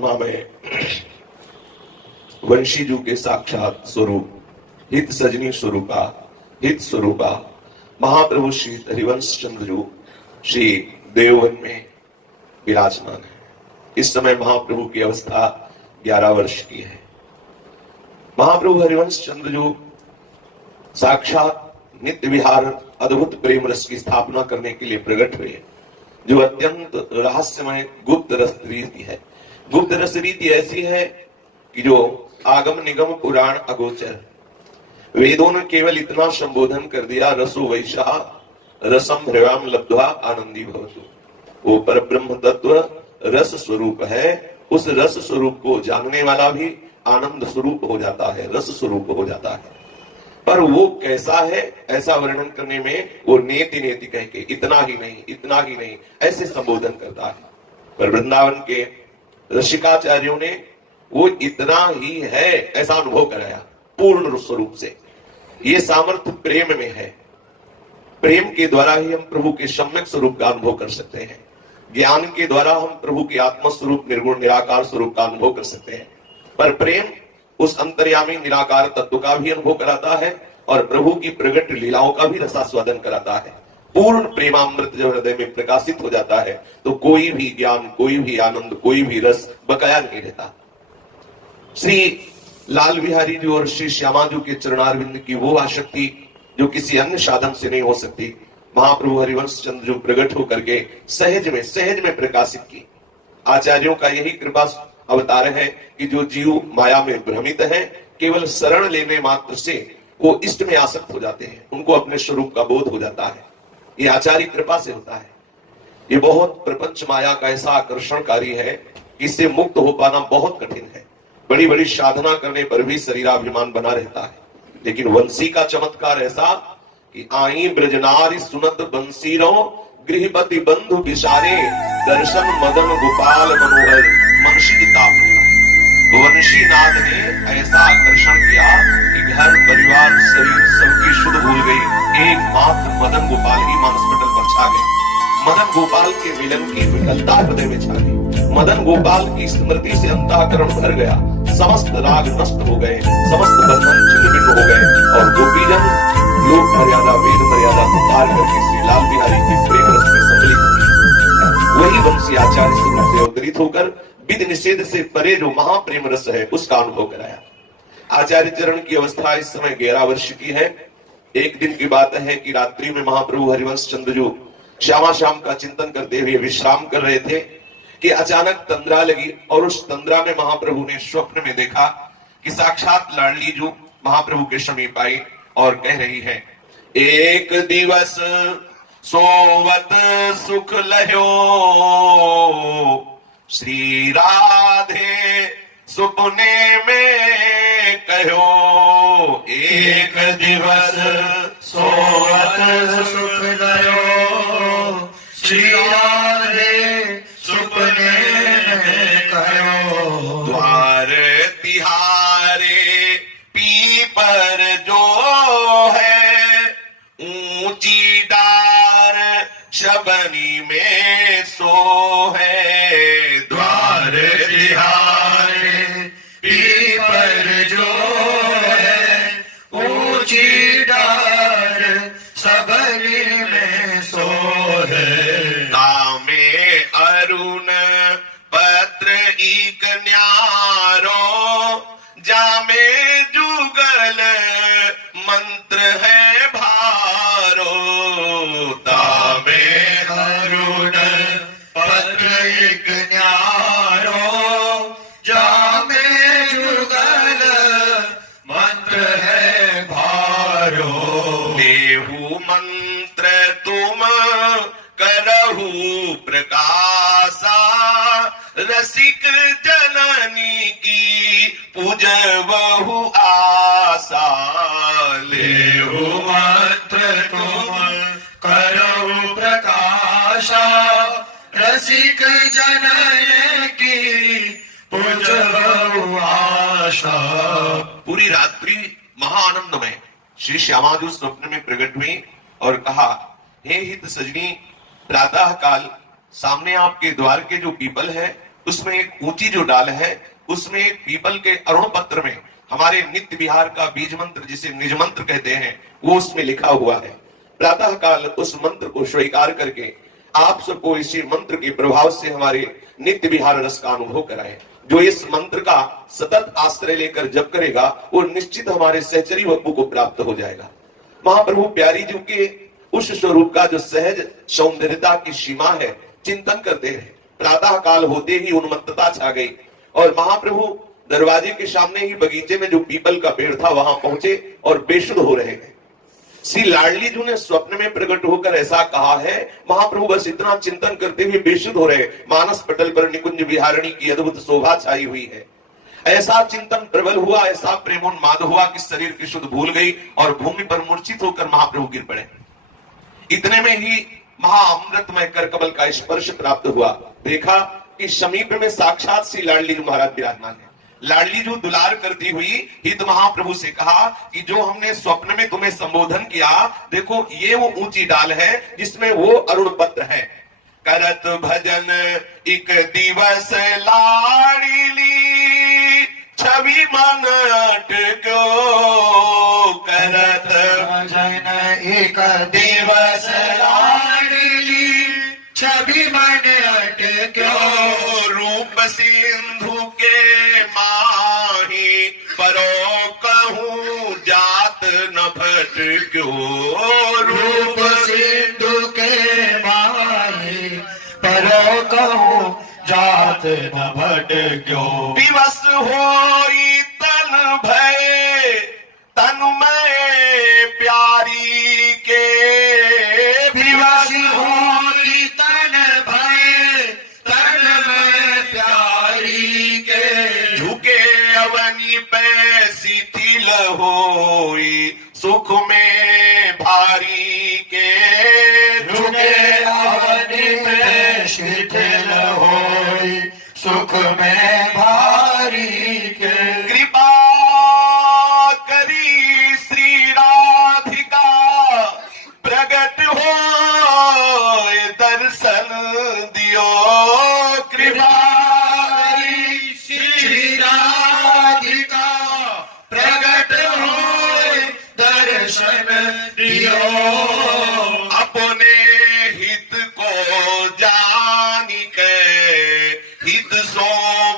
महिमा में वंशीजू के साक्षात स्वरूप हित सजनी स्वरूपा हित स्वरूपा महाप्रभु श्री हरिवंश चंद्रजू श्री देववन में विराजमान है। इस समय महाप्रभु की अवस्था 11 वर्ष की है। महाप्रभु हरिवंश चंद्रजू साक्षात नित्य विहार अद्भुत प्रेम रस की स्थापना करने के लिए प्रकट हुए, जो अत्यंत रहस्यमय गुप्त रस रीति है। गुप्त रस रीति ऐसी है कि जो आगम निगम पुराण अगोचर, वेदों ने केवल इतना संबोधन कर दिया, रसो वैशा रसम हृदयाम लब्ध्वा आनंदी भवतु। वो पर ब्रह्म तत्व रस स्वरूप है। उस रस स्वरूप को जानने वाला भी आनंद स्वरूप हो जाता है, रस स्वरूप हो जाता है। पर वो कैसा है ऐसा वर्णन करने में वो नेति नेति कह के इतना ही नहीं, इतना ही नहीं ऐसे संबोधन करता है। पर वृंदावन के रसिकाचार्यों ने वो इतना ही है ऐसा अनुभव कराया पूर्ण स्वरूप से। ये सामर्थ्य प्रेम में है। प्रेम के द्वारा ही हम प्रभु के सम्यक स्वरूप का अनुभव कर सकते हैं। ज्ञान के द्वारा हम प्रभु के आत्म स्वरूप निर्गुण निराकार स्वरूप का अनुभव कर सकते हैं। पर प्रेम उस अंतर्यामी निराकार तत्व का भी अनुभव कराता है और प्रभु की प्रगट लीलाओं का भी रसास्वादन कराता है। पूर्ण प्रेमामृत जब हृदय में प्रकाशित हो जाता है तो कोई भी ज्ञान, कोई भी आनंद, कोई भी रस बकाया नहीं रहता। श्री लाल बिहारी जी और श्री श्यामाजू के चरणारविंद की वो आसक्ति जो किसी अन्य साधन से नहीं हो सकती, महाप्रभु हरिवंश चंद्र जो प्रकट होकर के सहज में प्रकाशित की। आचार्यों का यही कृपा अवतार है कि जो जीव माया में भ्रमित है, केवल शरण लेने मात्र से वो इष्ट में आसक्त हो जाते हैं, उनको अपने स्वरूप का बोध हो जाता है। ये आचार्य कृपा से होता है। ये बहुत प्रपंच माया का ऐसा आकर्षणकारी है, इससे मुक्त हो पाना बहुत कठिन है। बड़ी बड़ी साधना करने पर भी शरीराभिमान बना रहता है। लेकिन वंशी का चमत्कार ऐसा कि आई ब्रजनारी सुनत बंसीरो गृहपति बंधु विसारे दर्शन मदन गोपाल मनोहर मनसी ताप वंशी नाद ने ऐसा आकर्षण किया कि घर परिवार शरीर सबकी शुद्ध भूल गई। एकमात्र मदन गोपाल ही मानस पटल पर छा गए। मदन गोपाल के मिलन की विकलता हृदय में छा गई। मदन गोपाल की स्मृति से अंतःकरण भर गया। समस्त राग नष्ट हो गए, समस्त बंधन छिन्न-भिन्न हो गए और गोपीजन लोक मर्यादा वेद मर्यादा को पार करके श्री लाल बिहारी के प्रेम रस में सम्मिलित हुए। वही वंशी आचार्य स्वरूप से अवतरित होकर विधि निषेध से परे जो महाप्रेम रस है उसका अनुभव कराया। आचार्य चरण की अवस्था इस समय 11 वर्ष की है। एक दिन की बात है कि रात्रि में महाप्रभु हरिवंश चंद्र जो श्यामा श्याम का चिंतन करते हुए विश्राम कर रहे थे कि अचानक तंद्रा लगी और उस तंद्रा में महाप्रभु ने स्वप्न में देखा कि साक्षात लाडली जो महाप्रभु के समीप आई और कह रही है, एक दिवस सोवत सुख लह्यो श्री राधे सुपने में कहो। एक दिवस सोवत सुख लह्यो श्री राधे सुपने में कहो। द्वार तिहारे पीपर जो है ऊंची डार शबनी में सो है। द्वार तिहारे पीपर जो है ऊंची डार शबनी में सो है। तामे अरुण पत्र एक न्यारो जामे जुगल मंत्र है भारो। तामे अरुण पत्र एक न्यारो जामे जुगल मंत्र है भारो। देहु मंत्र तुम करहु प्रकाशा रसिक जननी की पूजबहु आशा। लेहु मंत्र तुम करहु प्रकाशा रसिक जननी की पूजबहु आशा। पूरी रात्रि महाआनंद में श्री श्यामाजू स्वप्न में प्रकट हुई और कहा, हे हित सजनी, प्रातः काल सामने आपके द्वार के जो पीपल है उसमें एक ऊंची जो डाल है, उसमें एक पीपल के अरुण पत्र में हमारे नित्य विहार का बीज मंत्र, जिसे निज मंत्र कहते हैं, वो उसमें लिखा हुआ है। प्रातः काल उस मंत्र को स्वीकार करके आप सबको इसी मंत्र के प्रभाव से हमारे नित्य विहार रस का अनुभव कराए। जो इस मंत्र का सतत आश्रय लेकर जप करेगा वो निश्चित हमारे सहचरी बप्पू को प्राप्त हो जाएगा। महाप्रभु प्यारी जी के उस स्वरूप का जो सहज सौंदर्यता की सीमा है, चिंतन करते रहे। प्रातः काल होते ही उन्मत्तता छा गई और महाप्रभु दरवाजे के सामने ही बगीचे में जो पीपल का पेड़ था वहां पहुंचे और बेसुध हो रहे हैं। श्री लाडली जी ने स्वप्न में प्रकट होकर ऐसा कहा है, महाप्रभु बस इतना चिंतन करते हुए बेसुध हो रहे। मानस पटल पर निकुंज विहारिणी की अद्भुत शोभा छाई हुई है। ऐसा चिंतन प्रबल हुआ, ऐसा प्रेमोन्माद हुआ कि शरीर की शुद्ध भूल गई और भूमि पर मूर्छित होकर महाप्रभु गिर पड़े। इतने में ही महाअमृतमय कर कमल का स्पर्श प्राप्त हुआ। देखा कि समीप में साक्षात श्री लाडली जी महाराज विराजमान है। लाडली जो दुलार करती हुई हित महाप्रभु से कहा कि जो हमने स्वप्न में तुम्हें संबोधन किया, देखो ये वो ऊंची डाल है जिसमें वो अरुण पत्र है। करत भजन एक दिवस लाडली छवि मन अटको, करत भजन एक दिवस लाडली छवि मन अटको, रूप सिंधु के माही परो कहूँ जात न भटक्यो, रूप सिंधु के माही परो कहूँ जात न भटक्यो, दिवस होई तन भय तन्मय प्यारी के, दिवस होई तन भय तन्मय प्यारी के, झुके अवनी पे शिथिल होई सुख में भारी के, झुके अवनि में शिथिल होई सुख में भारी के, कृपा करी श्री राधिका प्रगट हो दर्शन दियो, कृपा करी श्री राधिका प्रगट होय दर्शन दियो, अपने हित को जानी के हित सो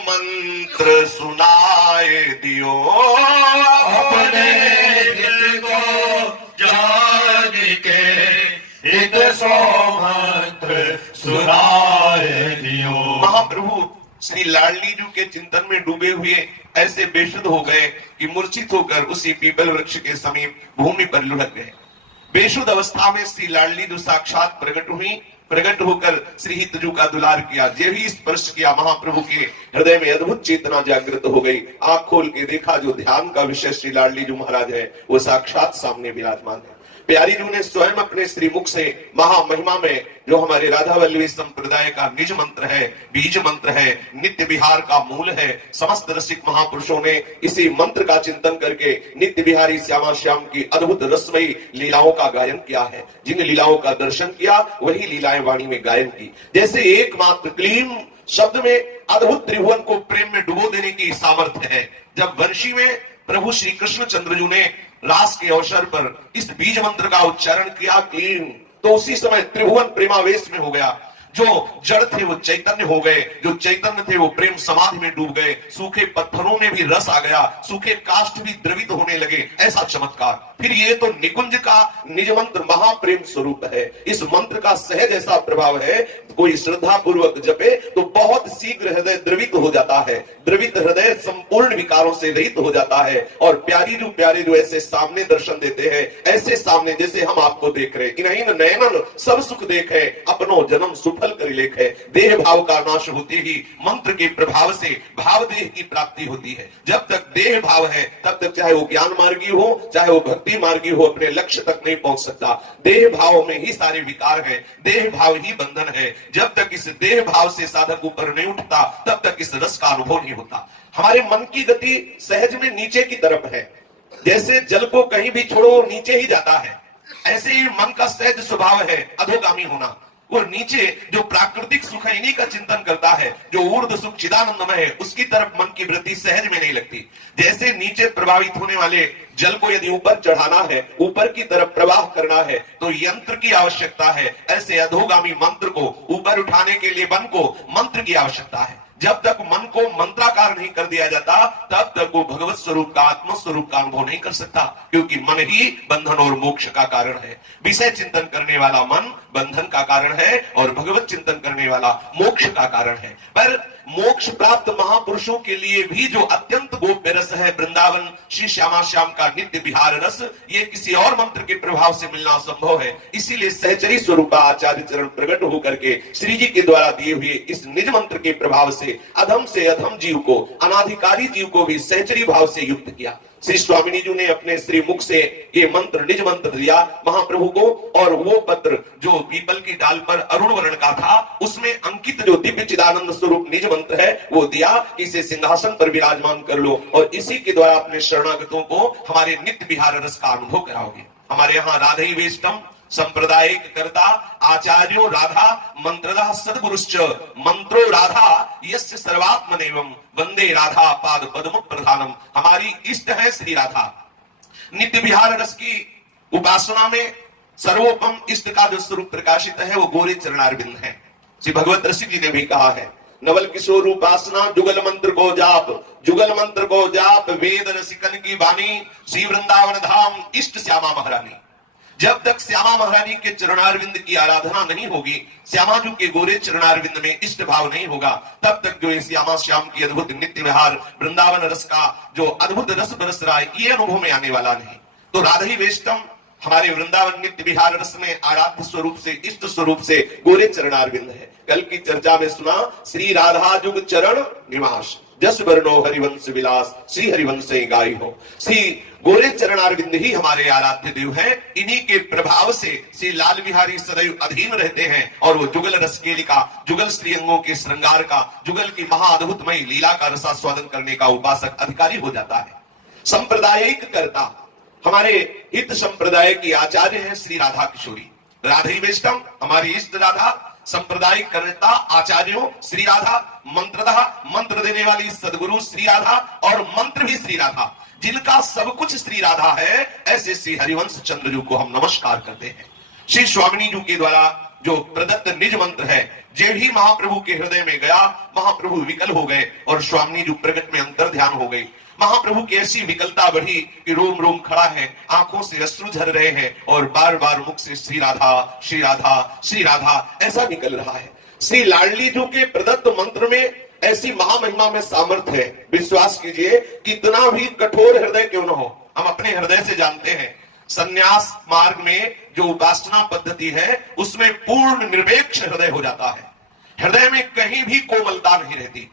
मंत्र सुनाए दियो, अपने हित को जान के हित सो मंत्र सुनाए दियो। महाप्रभु श्री लाडली जी के चिंतन में डूबे हुए ऐसे बेसुध हो गए कि मूर्छित होकर उसी पीपल वृक्ष के समीप भूमि पर लुढ़क गए। बेसुध अवस्था में श्री लाडली जी साक्षात प्रकट हुई। प्रकट होकर श्री हितजू का दुलार किया। जे भी स्पर्श किया, महाप्रभु के हृदय में अद्भुत चेतना जागृत हो गई। आंख खोल के देखा, जो ध्यान का विषय श्री लाडली जी महाराज है वो साक्षात सामने विराजमान है। प्यारी जी ने स्वयं अपने श्री मुख से महामहिमा में जो हमारे राधा वल्लभी संप्रदाय का निज मंत्र है, बीज मंत्र है, नित्य विहार का मूल है, समस्त रसिक महापुरुषों ने इसी मंत्र का चिंतन करके नित्य विहारी श्यामा श्याम की अद्भुत रसमयी लीलाओं का गायन किया है। जिन लीलाओं का दर्शन किया वही लीलाएं वाणी में गायन की। जैसे एकमात्र क्लीम शब्द में अद्भुत त्रिभुवन को प्रेम में डुबो देने की सामर्थ्य है। जब वंशी में प्रभु श्री कृष्ण चंद्र जी ने रास के अवसर पर इस बीज मंत्र का उच्चारण किया क्लीम, तो उसी समय त्रिभुवन प्रेमावेश में हो गया। जो जड़ थे वो चैतन्य हो गए, जो चैतन्य थे वो प्रेम समाधि में डूब गए। सूखे पत्थरों में भी रस आ गया, सूखे काष्ठ भी द्रवित होने लगे। ऐसा चमत्कार। फिर ये तो निकुंज का निज मंत्र महाप्रेम स्वरूप है। इस मंत्र का सहज ऐसा प्रभाव है, कोई श्रद्धा पूर्वक जपे तो बहुत शीघ्र हृदय द्रवित हो जाता है। द्रवित हृदय संपूर्ण विकारों से रहित हो जाता है। और प्यारी जो ऐसे सामने दर्शन देते हैं, ऐसे सामने जैसे हम आपको देख रहे। इन्हीं नयनन सब सुख देखे, अपनो जन्म सुफल कर लेखे। देह भाव का नाश होते ही मंत्र के प्रभाव से भाव देह की प्राप्ति होती है। जब तक देह भाव है तब तक चाहे वो ज्ञान मार्गी हो, चाहे वो भक्ति मार्गी हो, अपने लक्ष्य तक नहीं पहुंच सकता। देह भाव में ही सारे विकार हैं, देह भाव ही बंधन है। जब तक इस देह भाव से साधक ऊपर नहीं उठता तब तक इस रस का अनुभव नहीं होता। हमारे मन की गति सहज में नीचे की तरफ है। जैसे जल को कहीं भी छोड़ो नीचे ही जाता है, ऐसे ही मन का सहज स्वभाव है अधोगामी होना। वो नीचे जो प्राकृतिक सुख है इन्हीं का चिंतन करता है, जो ऊर्ध्व सुख चिदानंदमय है उसकी तरफ मन की वृत्ति सहज में नहीं लगती। जैसे नीचे प्रभावित होने वाले जल को यदि ऊपर चढ़ाना है, ऊपर की तरफ प्रवाह करना है तो यंत्र की आवश्यकता है, ऐसे अधोगामी मंत्र को ऊपर उठाने के लिए मन को मंत्र की आवश्यकता है। जब तक मन को मंत्राकार नहीं कर दिया जाता तब तक वो भगवत स्वरूप का, आत्म स्वरूप का अनुभव नहीं कर सकता, क्योंकि मन ही बंधन और मोक्ष का कारण है। विषय चिंतन करने वाला मन बंधन का कारण है और भगवत चिंतन करने वाला मोक्ष का कारण है। पर मोक्ष प्राप्त महापुरुषों के लिए भी जो अत्यंत गोप्य रस है वृंदावन श्री श्यामा श्याम का नित्य विहार रस, ये किसी और मंत्र के प्रभाव से मिलना असंभव है। इसीलिए सहचरी स्वरूप आचार्य चरण प्रकट होकर के श्री जी के द्वारा दिए हुए इस निज मंत्र के प्रभाव से अधम जीव को, अनाधिकारी जीव को भी सहचरी भाव से युक्त किया। श्री स्वामिनी जी ने अपने श्री मुख से ये मंत्र, निज मंत्र दिया महाप्रभु को, और वो पत्र जो पीपल की डाल पर अरुण वर्ण का था उसमें अंकित जो दिव्य चिदानंद स्वरूप निज मंत्र है वो दिया, इसे सिंहासन पर विराजमान कर लो और इसी के द्वारा अपने शरणागतों को हमारे नित्य विहार रस का अनुभव कराओगे। हमारे यहाँ राधई वेष्टम संप्रदायिक कर्ता आचार्यो राधा मंत्रदा सद्गुरुश्च मंत्रो राधा यस्य सर्वात्मनेवम वंदे राधा पाद पद्म प्रधानम। हमारी इष्ट है श्री राधा। नित्य विहार रस की उपासना में सर्वोपम इष्ट का जो स्वरूप प्रकाशित है वो गोरे चरणारविंद है। श्री भगवत ऋषि जी ने भी कहा है, नवल किशोर उपासना जुगल मंत्र को जाप, जुगल मंत्र को जाप वेद रसिकन की वाणी, श्री वृंदावन धाम इष्ट श्यामा महारानी। जब तक श्यामा महारानी के चरणारविंद की आराधना नहीं होगी, श्यामा जी के गोरे चरणारविंद में इष्ट भाव नहीं होगा, तब तक जो श्यामा श्याम की अद्भुत नित्य विहार वृंदावन रस का जो अद्भुत रस बरस रहा है ये अनुभव में आने वाला नहीं। तो राधई वेष्टम हमारे वृंदावन नित्य विहार रस में आराध्य स्वरूप से, इष्ट स्वरूप से गोरे चरणारविंद है। कल की चर्चा में सुना श्री राधा जुग चरण निवास, जस वर्णो हरिवंश विलास, श्री हरिवंश गाई हो। श्री गोरे चरणारविंद ही हमारे आराध्य देव हैं। इन्हीं के प्रभाव से श्री लाल बिहारी सदैव अधीन रहते हैं और वो जुगल रसकेली का, जुगल श्रीअंगों के श्रृंगार का, जुगल की महाअद्भुतमय लीला का रसास्वादन करने का उपासक अधिकारी हो जाता है। सांप्रदायिक कर्ता हमारे हित संप्रदाय की आचार्य है श्री राधा किशोरी। राधई वेष्टम हमारी इष्ट राधा, संप्रदायिक कर्ता आचार्यों श्री राधा, मंत्रदा मंत्र देने वाली सदगुरु श्री राधा और मंत्र भी श्री राधा, जिनका सब कुछ श्री राधा है, ऐसे श्री हरिवंश चंद्र जी को हम नमस्कार करते हैं। श्री स्वामिनी जी के द्वारा जो प्रदत्त निज मंत्र है, जे भी महाप्रभु के हृदय में गया महाप्रभु विकल हो गए और स्वामिनी जी प्रगट में अंतर ध्यान हो गई। महाप्रभु की ऐसी विकलता बढ़ी कि रोम रोम खड़ा है, आंखों से अश्रु झर रहे हैं और बार बार मुख से श्री राधा श्री राधा श्री राधा ऐसा निकल रहा है। श्री लाडली जी के प्रदत्त मंत्र में ऐसी महामहिमा में सामर्थ्य है, विश्वास कीजिए कितना भी कठोर हृदय क्यों न हो, हम अपने हृदय से जानते हैं संन्यास मार्ग में जो उपासना पद्धति है उसमें पूर्ण निरपेक्ष हृदय हो जाता है। हृदय में कहीं भी कोमलता नहीं रहती।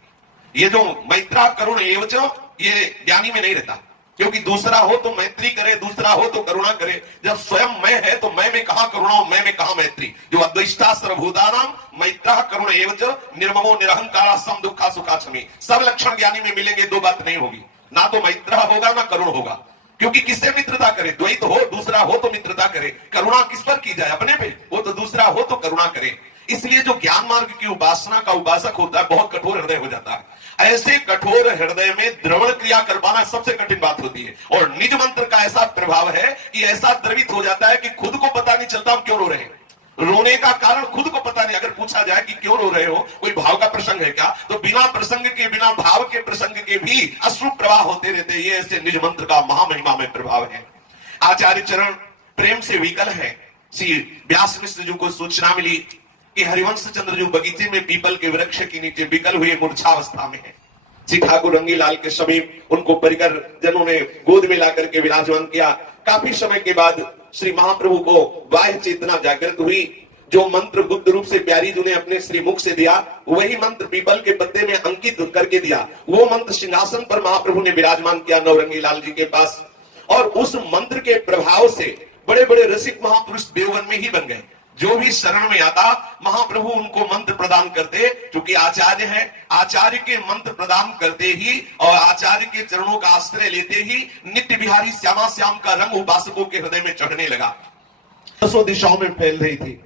ये जो मैत्रा करुण एवच ये ज्ञानी में नहीं रहता, क्योंकि दूसरा हो तो मैत्री करे, दूसरा हो तो करुणा करे। जब स्वयं मैं है तो मैं में कहां करुणा, मैं में कहां मैत्री। जो अद्वैष्टा सर्वभूतानाम मैत्रा करुण एवच निर्ममो निरहंकारा सम दुखा सुखा क्षमी। सब लक्षण ज्ञानी में मिलेंगे, दो बात नहीं होगी, ना तो मैत्रा होगा ना करुण होगा। क्योंकि किससे मित्रता करे, द्वैत हो, दूसरा हो तो मित्रता करे। करुणा किस पर की जाए, अपने पे, वो तो दूसरा हो तो करुणा करे। इसलिए जो ज्ञान मार्ग की उपासना का उपासक होता है बहुत कठोर हृदय हो जाता है। ऐसे कठोर हृदय में द्रवण क्रिया कर पाना सबसे कठिन बात होती है। और निज मंत्र का ऐसा प्रभाव है कि ऐसा द्रवित हो जाता है कि खुद को पता नहीं चलता हम क्यों रो रहे हैं। रोने का कारण खुद को पता नहीं। अगर पूछा जाए कि क्यों रो रहे हो, कोई भाव का प्रसंग है क्या, तो बिना प्रसंग के, बिना भाव के प्रसंग के भी अश्रु प्रवाह होते रहते। ये ऐसे निज मंत्र का महामहिमा में प्रभाव है। आचार्य चरण प्रेम से विकल है। श्री व्यास मिश्र जी को सूचना मिली कि हरिवंश चंद्र जी बगीचे में पीपल के वृक्ष के नीचे विकल हुए मूर्छावस्था में है। श्री ठाकुर रंगीलाल के समीप उनको परिकर जनों ने गोद में ला करके विराजमान किया। काफी समय के बाद श्री महाप्रभु को बाह्य चेतना जागृत हुई। जो मंत्र गुप्त रूप से प्यारी जी ने अपने श्री मुख से दिया, वही मंत्र पीपल के पत्ते में अंकित करके दिया। वो मंत्र सिंहासन पर महाप्रभु ने विराजमान किया नवरंगीलाल जी के पास। और उस मंत्र के प्रभाव से बड़े बड़े रसिक महापुरुष देववन में ही बन गए। जो भी शरण में आता महाप्रभु उनको मंत्र प्रदान करते, क्योंकि आचार्य है। आचार्य के मंत्र प्रदान करते ही और आचार्य के चरणों का आश्रय लेते ही नित्य बिहारी श्यामा श्याम का रंग उपासकों के हृदय में चढ़ने लगा। दसों दिशाओं में फैल रही थी।